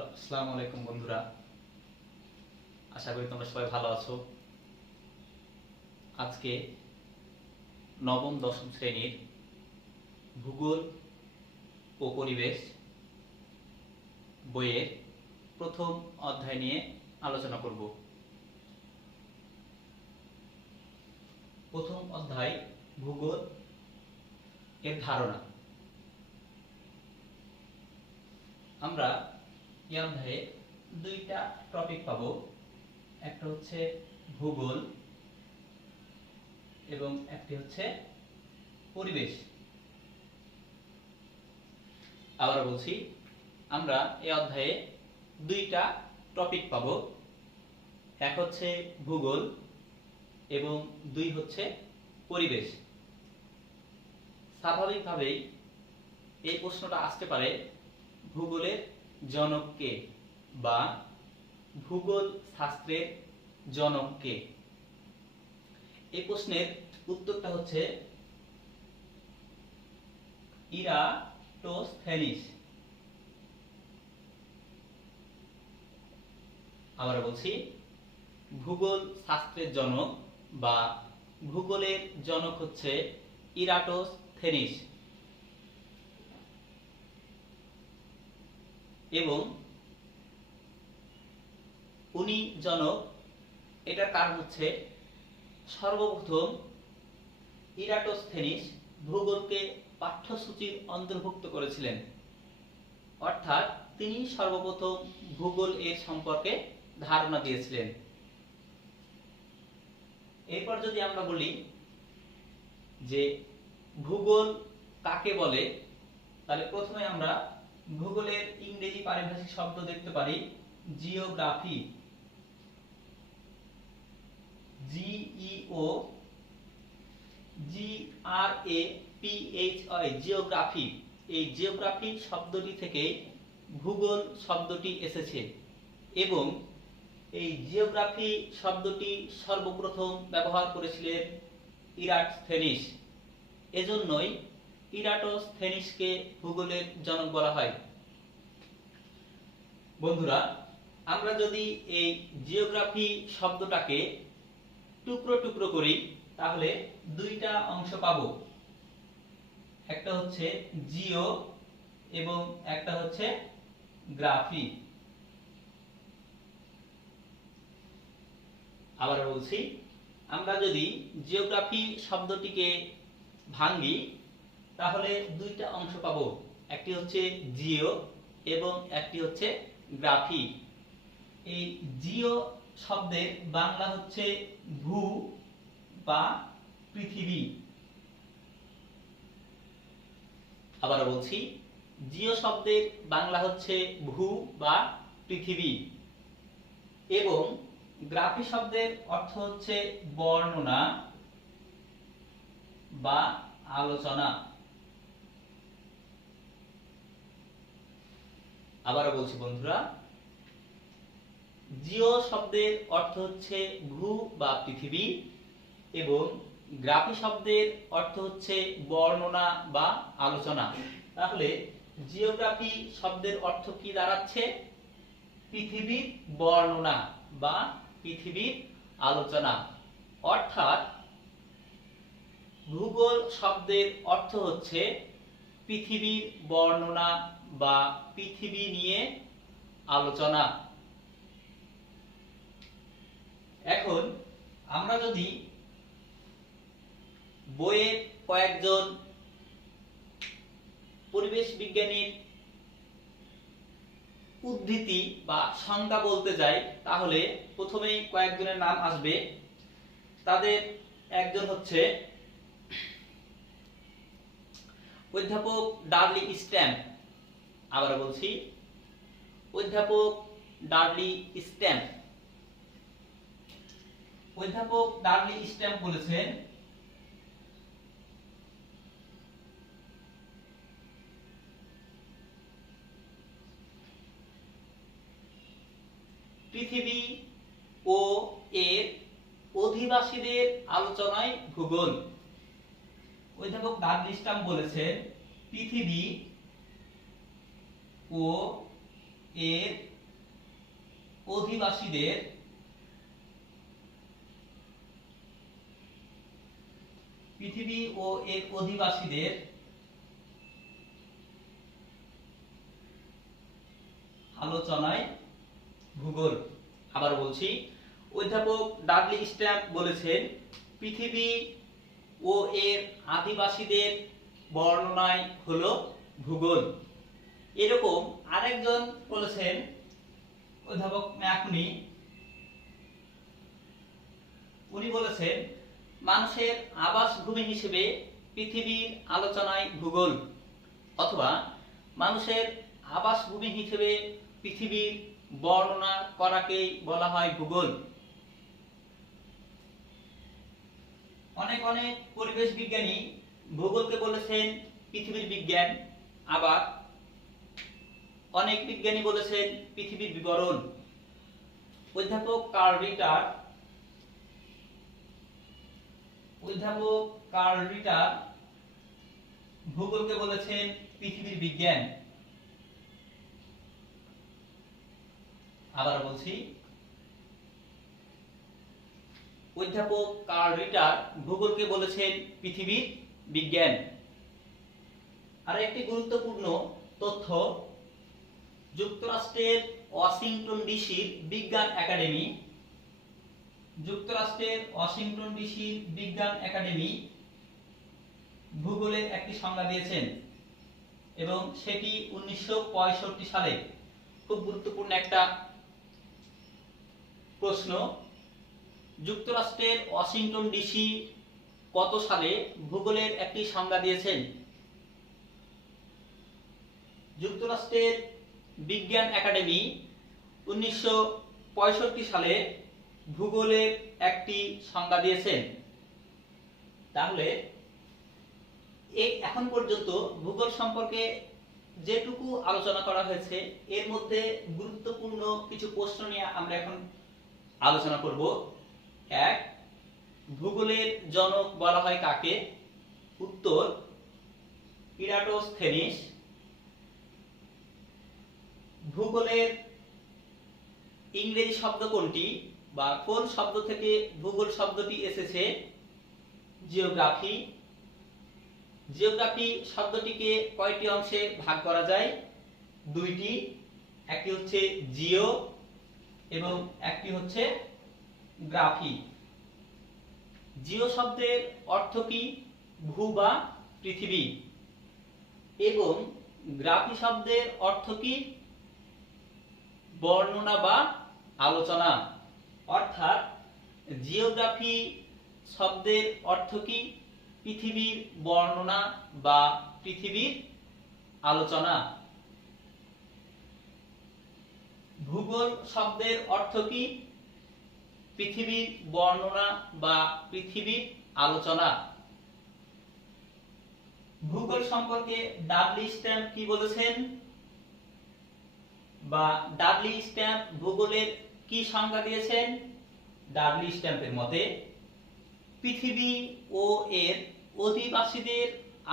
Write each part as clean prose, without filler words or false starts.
আসসালামু আলাইকুম বন্ধুরা, আশা করি তোমরা সবাই ভালো আছো। আজকে নবম দশম শ্রেণীর ভূগোল ও পরিবেশ বইয়ের প্রথম অধ্যায় নিয়ে আলোচনা করব। প্রথম অধ্যায় ভূগোল এর ধারণা। আমরা এই অধ্যায়ে দুইটা টপিক পাবো, একটা হচ্ছে ভূগোল এবং একটি হচ্ছে পরিবেশ। আবার বলছি, আমরা এই অধ্যায়ে দুইটা টপিক পাবো, এক হচ্ছে ভূগোল এবং দুই হচ্ছে পরিবেশ। স্বাভাবিকভাবেই এই প্রশ্নটা আসতে পারে, ভূগোলের জনক কে বা ভূগোল শাস্ত্রের জনক কে? এই প্রশ্নের উত্তরটা হচ্ছে ইরাটোস্থেনিস। আবার বলছি, ভূগোল শাস্ত্রের জনক বা ভূগোলের জনক হচ্ছে ইরাটোস্থেনিস এবং উনি জনক, এটার কারণ হচ্ছে সর্বপ্রথম ইরাটোস্থেনিস ভূগোলকে পাঠ্যসূচির অন্তর্ভুক্ত করেছিলেন, অর্থাৎ তিনি সর্বপ্রথম ভূগোল এর সম্পর্কে ধারণা দিয়েছিলেন। এরপর যদি আমরা বলি যে ভূগোল কাকে বলে, তাহলে প্রথমে আমরা ভূগোলের ইংরেজি পারিভাষিক শব্দ দেখতে পারি জিওগ্রাফি, জিইও GRAPHI, জিওগ্রাফি। এই জিওগ্রাফি শব্দটি থেকে ভূগোল শব্দটি এসেছে এবং এই জিওগ্রাফি শব্দটি সর্বপ্রথম ব্যবহার করেছিলেন ইরাটোস্থেনিস। এজন্যই ইরাটোস্থেনিসকে ভূগোলের জনক বলা হয়। বন্ধুরা, আমরা যদি এই জিওগ্রাফি শব্দটাকে টুকরো টুকরো করি তাহলে দুইটা অংশ পাবো, একটা হচ্ছে জিও এবং একটা হচ্ছে গ্রাফি। আবার বলছি, আমরা যদি জিওগ্রাফি শব্দটিকে ভাঙি তাহলে দুইটা অংশ পাবো, একটি হচ্ছে জিও এবং একটি হচ্ছে গ্রাফি। এই জিও শব্দের বাংলা হচ্ছে ভূ বা পৃথিবী। আবার বলছি, জিও শব্দের বাংলা হচ্ছে ভূ বা পৃথিবী এবং গ্রাফি শব্দের অর্থ হচ্ছে বর্ণনা বা আলোচনা। আবার বলছি বন্ধুরা, জিও শব্দের অর্থ হচ্ছে ভূ বা পৃথিবী এবং গ্রাফি শব্দের অর্থ হচ্ছে বর্ণনা বা আলোচনা। তাহলে জিওগ্রাফি শব্দের অর্থ কি দাঁড়াচ্ছে? পৃথিবীর বর্ণনা বা পৃথিবীর আলোচনা। অর্থাৎ ভূগোল শব্দের অর্থ হচ্ছে পৃথিবীর বর্ণনা বা পৃথিবী নিয়ে আলোচনা। এখন আমরা যদি বইয়ের কয়েকজন পরিবেশ বিজ্ঞানীর উদ্ধৃতি বা সংজ্ঞা বলতে যাই তাহলে প্রথমেই কয়েকজনের নাম আসবে। তাদের একজন হচ্ছে অধ্যাপক ডার্লি স্ট্যাম্প। আবার বলছি, অধ্যাপক ডার্লি স্ট্যাম্প। অধ্যাপক ডার্লি স্ট্যাম্প বলেছেন, পৃথিবী ও এর অধিবাসীদের আলোচনায় ভূগোল। অধ্যাপক ডার্লি স্ট্যাম্প বলেছেন, পৃথিবী ও এর অধিবাসীদের পৃথিবী ও এর অধিবাসীদের আলোচনায় ভূগোল। আবার বলছি, অধ্যাপক ডাডলি স্ট্যাম্প বলেছেন পৃথিবী ও এর আদিবাসীদের বর্ণনায় হলো ভূগোল। এরকম আরেকজন বলেছেন অধ্যাপক ম্যাকনি, উনি বলেছেন মানুষের আবাসভূমি হিসেবে পৃথিবীর আলোচনায় ভূগোল, অথবা মানুষের আবাসভূমি হিসেবে পৃথিবীর বর্ণনা করাকেই বলা হয় ভূগোল। অনেক অনেক পরিবেশ বিজ্ঞানী ভূগোলকে বলেছেন পৃথিবীর বিজ্ঞান, আবার অনেক বিজ্ঞানী বলেছেন পৃথিবীর বিবরণ। অধ্যাপক কার্ল রিটার ভূগোলকে বলেছেন পৃথিবীর বিজ্ঞান। আবার বলছি, অধ্যাপক কার্ল রিটার ভূগোলকে বলেছেন পৃথিবীর বিজ্ঞান। আর একটি গুরুত্বপূর্ণ তথ্য, যুক্তরাষ্ট্রের ওয়াশিংটন ডিসির বিজ্ঞান একাডেমি ভূগোলের একটি সংজ্ঞা দিয়েছেন এবং সেটি 1965 সালে। খুব গুরুত্বপূর্ণ একটা প্রশ্ন, যুক্তরাষ্ট্রের ওয়াশিংটন ডিসি কত সালে ভূগোলের একটি সংজ্ঞা দিয়েছেন? যুক্তরাষ্ট্রের বিজ্ঞান একাডেমি 1965 সালে ভূগোলের একটি সংজ্ঞা দিয়েছেন। তাহলে এখন পর্যন্ত ভূগোল সম্পর্কে যেটুকু আলোচনা করা হয়েছে এর মধ্যে গুরুত্বপূর্ণ কিছু প্রশ্ন নিয়ে আমরা এখন আলোচনা করব। 1, ভূগোলের জনক বলা হয় কাকে? উত্তর, ইরাটোস্থেনিস। ভূগোলের ইংরেজি শব্দ কোনটি, বা কোন শব্দ থেকে ভূগোল শব্দটি এসেছে? জিওগ্রাফি। জিওগ্রাফি শব্দটিকে কয়টি অংশে ভাগ করা যায়? 2টি, একটি হচ্ছে জিও এবং একটি হচ্ছে গ্রাফি। জিও শব্দের অর্থ কি? ভূ বা পৃথিবী। এবং গ্রাফি শব্দের অর্থ কি? বর্ণনা বা আলোচনা। অর্থাৎ জিওগ্রাফি শব্দের অর্থ কি? পৃথিবীর বর্ণনা বা পৃথিবীর আলোচনা। ভূগোল শব্দের অর্থ কি? পৃথিবীর বর্ণনা বা পৃথিবীর আলোচনা। ভূগোল সম্পর্কে ডাডলি স্ট্যাম্প কি বলেছেন, বা ডাডলি স্ট্যাম্প ভূগোলের কি সংজ্ঞা দিয়েছেন? ডাডলি স্ট্যাম্পের মতে পৃথিবী ও এর অধিবাসীদের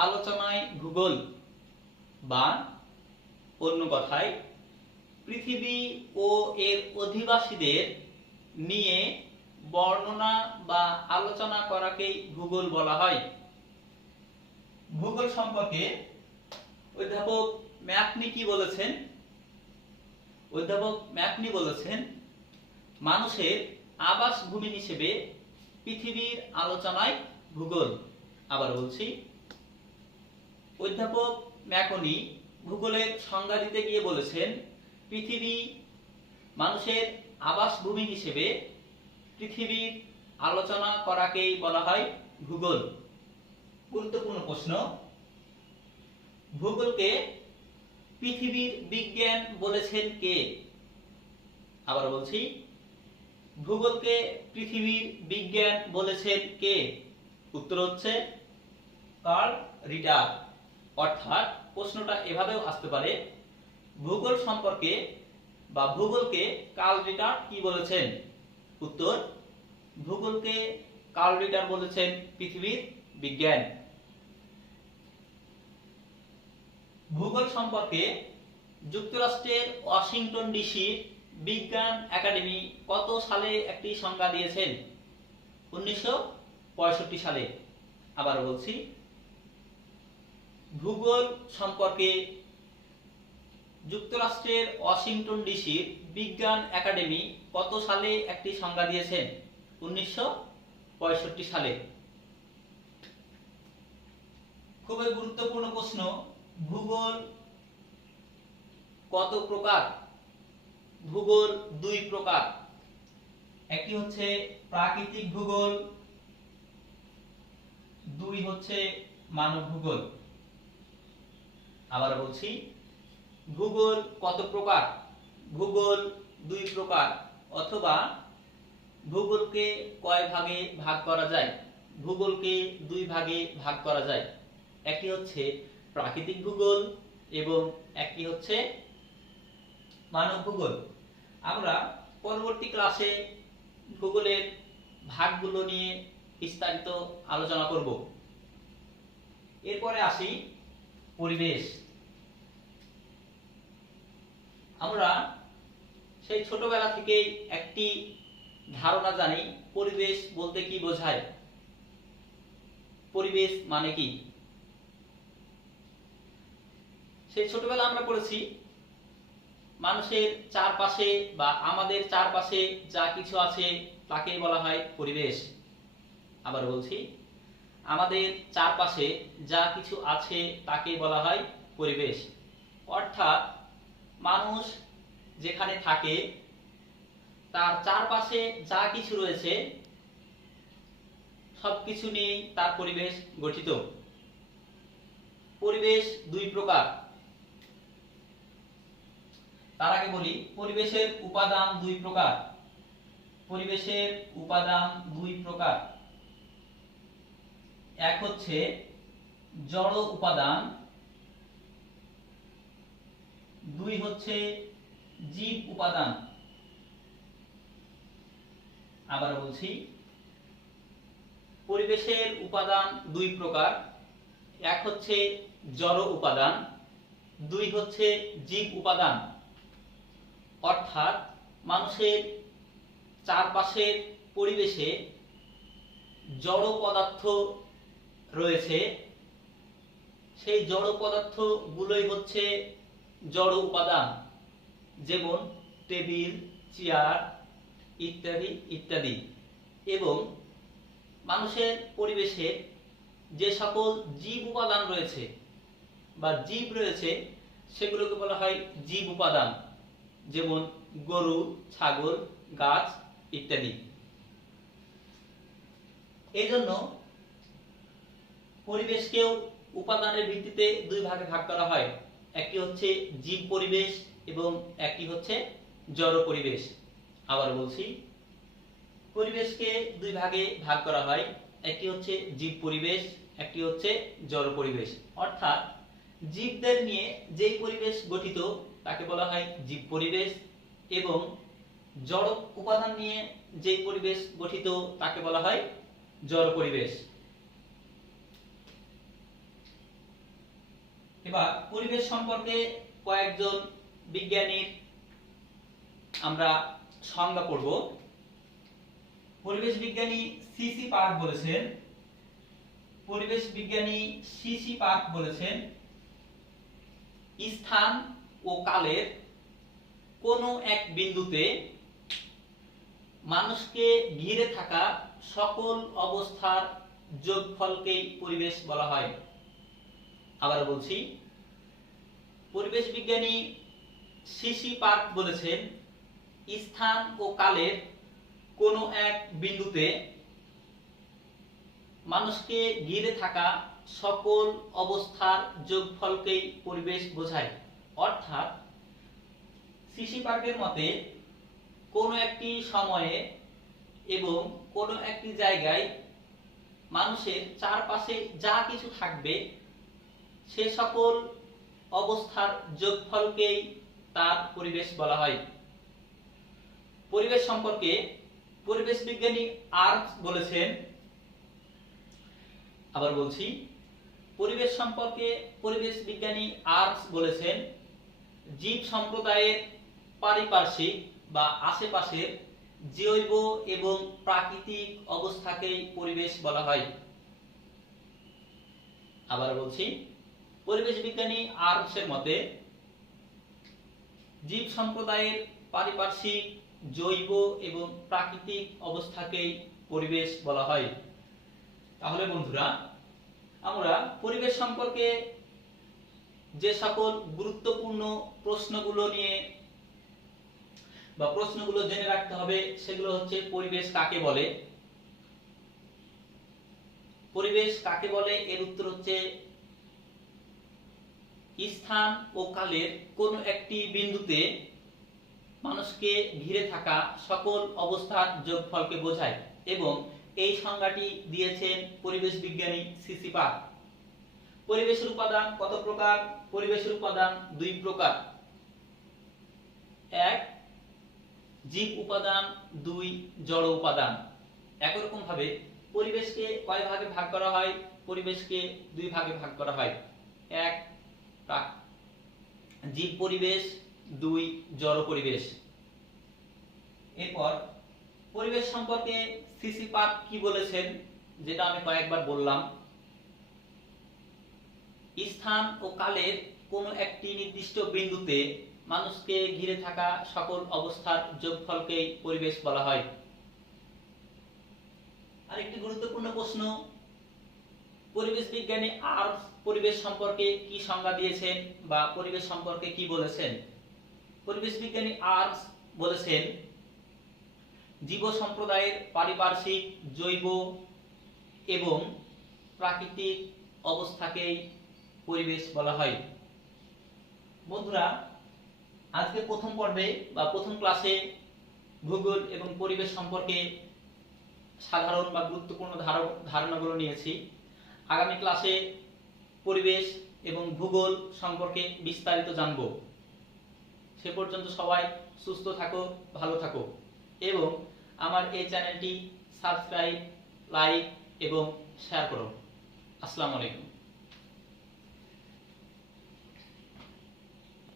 আলোচনায় ভূগোল, বা অন্য কথায় পৃথিবী ও এর অধিবাসীদের নিয়ে বর্ণনা বা আলোচনা করাকেই ভূগোল বলা হয়। ভূগোল সম্পর্কে অধ্যাপক ম্যাকনি কি বলেছেন? অধ্যাপক ম্যাকনি বলেছেন মানুষের আবাসভূমি হিসেবে পৃথিবীর আলোচনায় ভূগোল। আবার বলছি, অধ্যাপক ম্যাকনি ভূগোলের সংজ্ঞা দিতে গিয়ে বলেছেন পৃথিবী মানুষের আবাসভূমি হিসেবে পৃথিবীর আলোচনা করাকেই বলা হয় ভূগোল। গুরুত্বপূর্ণ প্রশ্ন, ভূগোলকে পৃথিবীর বিজ্ঞান বলেছেন কে? আবার বলছি, ভূগোলকে পৃথিবীর বিজ্ঞান বলেছেন কে? উত্তর হচ্ছে কার্ল রিটার। অর্থাৎ প্রশ্নটা এভাবেও আসতে পারে, ভূগোল সম্পর্কে বা ভূগোলকে কার্ল রিটার কি বলেছেন? উত্তর, ভূগোলকে কার্ল রিটার বলেছেন পৃথিবীর বিজ্ঞান। ভূগোল সম্পর্কে যুক্তরাষ্ট্রের ওয়াশিংটন ডিসির বিজ্ঞান একাডেমি কত সালে একটি সংজ্ঞা দিয়েছেন? 1965 সালে। আবার বলছি, ভূগোল সম্পর্কে যুক্তরাষ্ট্রের ওয়াশিংটন ডিসির বিজ্ঞান একাডেমি কত সালে একটি সংজ্ঞা দিয়েছেন? 1965 সালে। খুবই গুরুত্বপূর্ণ প্রশ্ন, ভূগোল কত প্রকার? ভূগোল দুই প্রকার। একটি হচ্ছে প্রাকৃতিক ভূগোল, দুই হচ্ছে মানব ভূগোল। আবার বলছি, ভূগোল কত প্রকার? ভূগোল দুই প্রকার, অথবা ভূগোলকে কয় ভাগে ভাগ করা যায়? ভূগোলকে দুই ভাগে ভাগ করা যায়। একটি হচ্ছে প্রাকৃতিক ভূগোল এবং একটি হচ্ছে মানব ভূগোল। আমরা পরবর্তী ক্লাসে ভূগোলের ভাগগুলো নিয়ে বিস্তারিত আলোচনা করব। এরপরে আসি পরিবেশ। আমরা সেই ছোটবেলা থেকেই একটি ধারণা জানি, পরিবেশ বলতে কি বোঝায়, পরিবেশ মানে কি। সেই ছোটবেলা আমরা পড়েছি, মানুষের চারপাশে বা আমাদের চারপাশে যা কিছু আছে তাকে বলা হয় পরিবেশ। আবার বলছি, আমাদের চারপাশে যা কিছু আছে তাকে বলা হয় পরিবেশ। অর্থাৎ মানুষ যেখানে থাকে তার চারপাশে যা কিছু রয়েছে সবকিছু নিয়েই তার পরিবেশ গঠিত। পরিবেশ দুই প্রকার। তার আগে বলি, পরিবেশের উপাদান দুই প্রকার। পরিবেশের উপাদান দুই প্রকার। এক হচ্ছে জড় উপাদান, দুই হচ্ছে জীব উপাদান। আবার বলছি, পরিবেশের উপাদান দুই প্রকার। এক হচ্ছে জড় উপাদান, দুই হচ্ছে জীব উপাদান। অর্থাৎ মানুষের চারপাশের পরিবেশে জড় পদার্থ রয়েছে, সেই জড় পদার্থ গুলোই হচ্ছে জড় উপাদান, যেমন টেবিল, চেয়ার ইত্যাদি ইত্যাদি। এবং মানুষের পরিবেশে যে সকল জীব উপাদান রয়েছে বা জীব রয়েছে সেগুলোকে বলা হয় জীব উপাদান, যেমন গরু, ছাগল, গাছ ইত্যাদি। এই জন্য পরিবেশকেও উপাদানের ভিত্তিতে দুই ভাগে ভাগ করা হয়। একটি হচ্ছে জীব পরিবেশ এবং একটি হচ্ছে জড় পরিবেশ। আবার বলছি, পরিবেশকে দুই ভাগে ভাগ করা হয়। একটি হচ্ছে জীব পরিবেশ, একটি হচ্ছে জড় পরিবেশ। অর্থাৎ জীবদের নিয়ে যেই পরিবেশ গঠিত তাকে বলা হয় জীব পরিবেশ, এবং জড় উপাদান নিয়ে যেই পরিবেশ গঠিত তাকে বলা হয় জড় পরিবেশ। এবার পরিবেশ সম্পর্কে কয়েকজন বিজ্ঞানীর আমরা সংজ্ঞা পড়ব। পরিবেশ বিজ্ঞানী সিসি পার্ক বলেছেন, পরিবেশ বিজ্ঞানী সিসি পার্ক বলেছেন, স্থান ও কালের কোনো এক বিন্দুতে মানুষকে ঘিরে থাকা সকল অবস্থার যোগফলকেই পরিবেশ বলা হয়। আবার বলছি, পরিবেশ বিজ্ঞানী সিসি পার্ক বলেছেন, স্থান ও কালের কোনো এক বিন্দুতে মানুষকে ঘিরে থাকা সকল অবস্থার যোগফলকেই পরিবেশ বোঝায়। অর্থাৎ সিসি পার্কের মতে কোনো একটি সময়ে এবং কোনো একটি জায়গায় মানুষের চারপাশে যা কিছু থাকবে সে সকল অবস্থার যোগফলকেই তার পরিবেশ বলা হয়। পরিবেশ সম্পর্কে পরিবেশ বিজ্ঞানী আর্কস বলেছেন, আবার বলছি, পরিবেশ সম্পর্কে পরিবেশ বিজ্ঞানী আর্কস বলেছেন, জীব সম্প্রদায়ের পারিপার্শ্বিক বা আশেপাশের জৈব এবং প্রাকৃতিক অবস্থাকেই পরিবেশ বলা হয়। আবার বলছি, পরিবেশ বিজ্ঞানী আর্মসের মতে জীব সম্প্রদায়ের পারিপার্শ্বিক, জৈব এবং প্রাকৃতিক অবস্থাকেই পরিবেশ বলা হয়। তাহলে বন্ধুরা, আমরা পরিবেশ সম্পর্কে যে সকল গুরুত্বপূর্ণ প্রশ্নগুলো নিয়ে বা প্রশ্নগুলো জেনে রাখতে হবে সেগুলো হচ্ছে, পরিবেশ কাকে বলে? পরিবেশ কাকে বলে এর উত্তর হচ্ছে স্থান ও কালের কোন একটি বিন্দুতে মানুষকে ঘিরে থাকা সকল অবস্থার যোগফলকে বোঝায় এবং এই সংজ্ঞাটি দিয়েছেন পরিবেশ বিজ্ঞানী সিসি পার্ক। পরিবেশের উপাদান কত প্রকার? পরিবেশের উপাদান দুই প্রকার, এক জীব উপাদান, দুই জড় উপাদান। একই রকম ভাবে পরিবেশকে কয় ভাগে ভাগ করা হয়? পরিবেশকে দুই ভাগে ভাগ করা হয়, এক জীব পরিবেশ, দুই জড় পরিবেশ। এরপর পরিবেশ সম্পর্কে সিসি পার্ক কি বলেছেন, যেটা আমি কয়েকবার বললাম, স্থান ও কালের কোন একটি নির্দিষ্ট বিন্দুতে মানুষকে ঘিরে থাকা সকল অবস্থার যোগফলকেই পরিবেশ বলা হয়। আরেকটি গুরুত্বপূর্ণ প্রশ্ন, পরিবেশ বিজ্ঞানী আর পরিবেশ সম্পর্কে কি সংজ্ঞা দিয়েছেন বা পরিবেশ সম্পর্কে কি বলেছেন? পরিবেশ বিজ্ঞানী আর বলেছেন, জীব সম্প্রদায়ের পারিপার্শ্বিক, জৈব এবং প্রাকৃতিক অবস্থাকেই পরিবেশ বলা হয়। বন্ধুরা, আজকে প্রথম পর্বে বা প্রথম ক্লাসে ভূগোল এবং পরিবেশ সম্পর্কে সাধারণ বা গুরুত্বপূর্ণ ধারণাগুলো নিয়েছি। আগামী ক্লাসে পরিবেশ এবং ভূগোল সম্পর্কে বিস্তারিত জানব। সে পর্যন্ত সবাই সুস্থ থাকো, ভালো থাকো এবং আমার এই চ্যানেলটি সাবস্ক্রাইব, লাইক এবং শেয়ার করো। আসসালামু আলাইকুম।